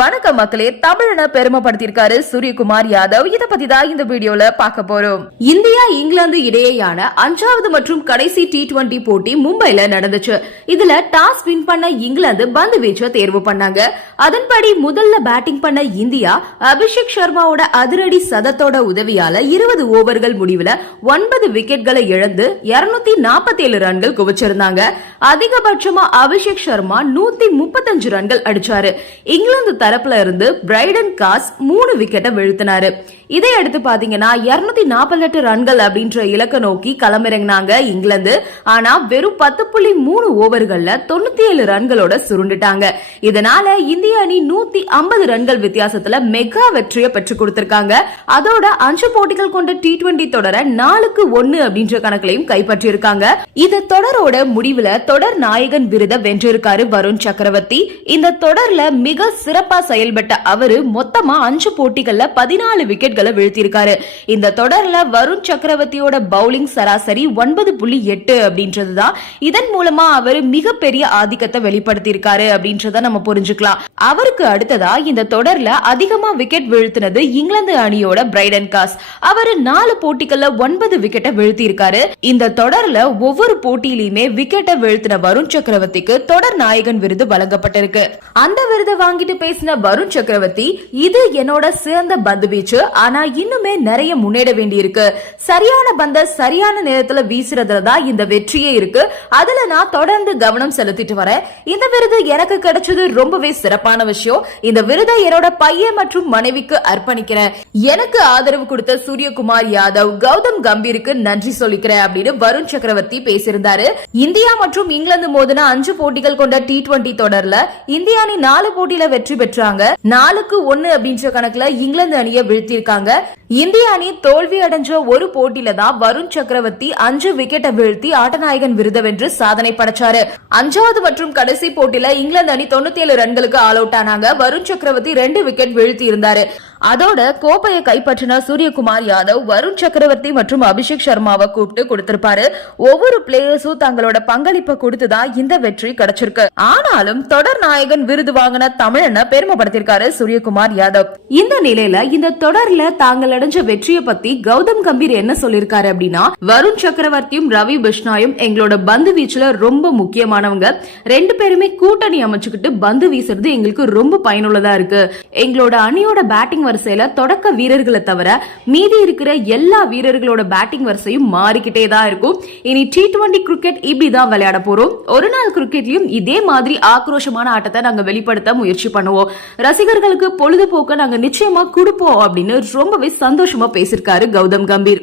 வணக்கம் மக்களே, தமிழனை பெருமைப்படுத்திருக்காரு சூரியகுமார் யாதவ். இத பத்தி தான் இந்த வீடியோல பார்க்க போறோம். இந்தியா இங்கிலாந்து இடையேயான 5வது மற்றும் கடைசி T20 போட்டி மும்பைல நடந்துச்சு. இதுல டாஸ் வின் பண்ண இங்கிலாந்து பந்து வீச்ச தேர்வு பண்ணாங்க. அதன்படி முதல்ல பேட்டிங் பண்ண இந்தியா அபிஷேக் சர்மாவோட அதிரடி சதத்தோட உதவியால 20 ஓவர்கள் முடிவுல 9 விக்கெட்களை இழந்து 247 ரன்கள் குவிச்சிருந்தாங்க. அதிகபட்சமா அபிஷேக் சர்மா 135 ரன்கள் அடிச்சாரு. இங்கிலாந்து தரப்புல இருந்து பிரைடன் காஸ் 3 விக்கெட்டை வீழ்த்தினாரு. இதையடுத்து பாத்தீங்கன்னா 248 ரன்கள் அப்படின்ற இலக்க நோக்கி களமிறங்கினாங்க இங்கிலாந்து. ஆனா வெறும் 10.3 ஓவர்கள்ல 97 ரன்களோட சுருண்டுட்டாங்க. இதனால இந்திய அணி 150 ரன்கள் வித்தியாசத்துல மெகா வெற்றியை பெற்றுக் கொடுத்திருக்காங்க. அதோட 5 போட்டிகள் கொண்ட T20 தொடர 4-1 அப்படின்ற கணக்கிலையும் கைப்பற்றியிருக்காங்க. இந்த தொடரோட முடிவுல தொடர் நாயகன் விருதை வென்றிருக்காரு வருண் சக்கரவர்த்தி. இந்த தொடர்ல மிக சிறப்பா செயல்பட்ட அவரு மொத்தமா 5 போட்டிகள்ல 14 விக்கெட்களை வீழ்த்தியிருக்காரு. இந்த தொடர்ல வருண் சக்கரவர்த்தியோட பவுலிங் சராசரி 9.8 அப்படின்றதுதான். இதன் மூலமா அவரு மிகப்பெரிய ஆதிக்கத்தை வெளிப்படுத்தியிருக்காரு அப்படின்றத நம்ம புரிஞ்சுக்கலாம். அவருக்கு அடுத்ததா இந்த தொடர்ல அதிகமா விக்கெட் வீழ்த்தினது இங்கிலாந்து அணியோட பிரைடன் காஸ். அவரு 4 போட்டிகள்ல 9 விக்கெட்டை வீழ்த்தியிருக்காரு. இந்த தொடர்ல ஒவ்வொரு போட்டியிலுமே விக்கெட்டை வீழ்த்தின வருண் சக்கரவர்த்திக்கு தொடர் நாயகன் விருது வழங்கப்பட்டிருக்கு. அந்த விருதை வாங்கிட்டு பேசின வருண் சக்கரவர்த்தி, இது என்னோட சிறந்த பந்து வீச்சு, ஆனா இன்னுமே நிறைய முன்னேற வேண்டியிருக்கு. சரியான பந்த சரியான நேரத்துல வீசுறதுலதான் இந்த வெற்றியே இருக்கு. அதுல நான் தொடர்ந்து கவனம் செலுத்திட்டு வரேன். இந்த விருது எனக்கு கிடைச்சது ரொம்பவே சிறப்பான விஷயம். இந்த விருதை என்னோட பையன் மற்றும் மனைவிக்கு அர்ப்பணிக்கிறேன். எனக்கு ஆதரவு கொடுத்த சூரியகுமார் யாதவ், கௌதம் கம்பீருக்கு நன்றி சொல்லிக்கிறேன் அப்படின்னு வருண் சக்கரவர்த்தி பேசியிருந்தாரு. இந்தியா மற்றும் இங்கிலாந்து மோதின 5 போட்டிகள் கொண்ட T20 தொடர்ல இந்திய அணி 4 போட்டியில வெற்றி பெற்றாங்க. 4-1 அப்படின்ற கணக்குல இங்கிலாந்து அணியை வீழ்த்திருக்காங்க. இந்திய அணி தோல்வி அடைஞ்ச ஒரு போட்டியில தான் வருண் சக்கரவர்த்தி 5 விக்கெட்டை வீழ்த்தி ஆட்டநாயகன் விருதை வென்று சாதனை படைச்சாரு. 5வது மற்றும் கடைசி போட்டியில இங்கிலாந்து அணி 97 ரன்களுக்கு ஆல் அவுட் ஆனாங்க. வருண் சக்கரவர்த்தி 2 விக்கெட் வீழ்த்தி இருந்தாரு. அதோட கோப்பையை கைப்பற்றின சூரியகுமார் யாதவ் வருண் சக்கரவர்த்தி மற்றும் அபிஷேக் சர்மாவை கூப்பிட்டு கொடுத்திருப்பாரு. ஒவ்வொரு பிளேயர்ஸும் தங்களோட பங்களிப்பை கொடுத்துதான் இந்த வெற்றி கிடைச்சிருக்கு. ஆனாலும் தொடர் நாயகன் விருது வாங்கின தமிழனை பெருமைப்படுத்திருக்காரு சூரியகுமார் யாதவ். இந்த நிலையில இந்த தொடர்ல தாங்கள் அடைஞ்ச வெற்றியை பத்தி கௌதம் கம்பீர் என்ன சொல்லிருக்காரு அப்படின்னா, வருண் சக்கரவர்த்தியும் ரவி பிஷ்னாயும் எங்களோட பந்து வீச்சுல ரொம்ப முக்கியமானவங்க. 2 பேருமே கூட்டணி அமைச்சுக்கிட்டு பந்து வீசுறது எங்களுக்கு ரொம்ப பயனுள்ளதா இருக்கு. எங்களோட அணியோட பேட்டிங் வரிசையில தொடக்க வீரர்களை தவிர மீதி இருக்கிற எல்லா வீரர்களோட பேட்டிங் வரிசையும் மாறிக்கிட்டே தான் இருக்கும். இனி T20 கிரிக்கெட் இப்படிதான் விளையாட போறோம். ஒரு நாள் கிரிக்கெட்லயும் இதே மாதிரி ஆக்ரோஷமான ஆட்டத்தை நாங்க வெளிப்படுத்த முயற்சி பண்ணுவோம். ரசிகர்களுக்கு பொழுதுபோக்க நாங்க நிச்சயமா கொடுப்போம் அப்படின்னு ரொம்பவே சந்தோஷமா பேசிருக்காரு கௌதம் கம்பீர்.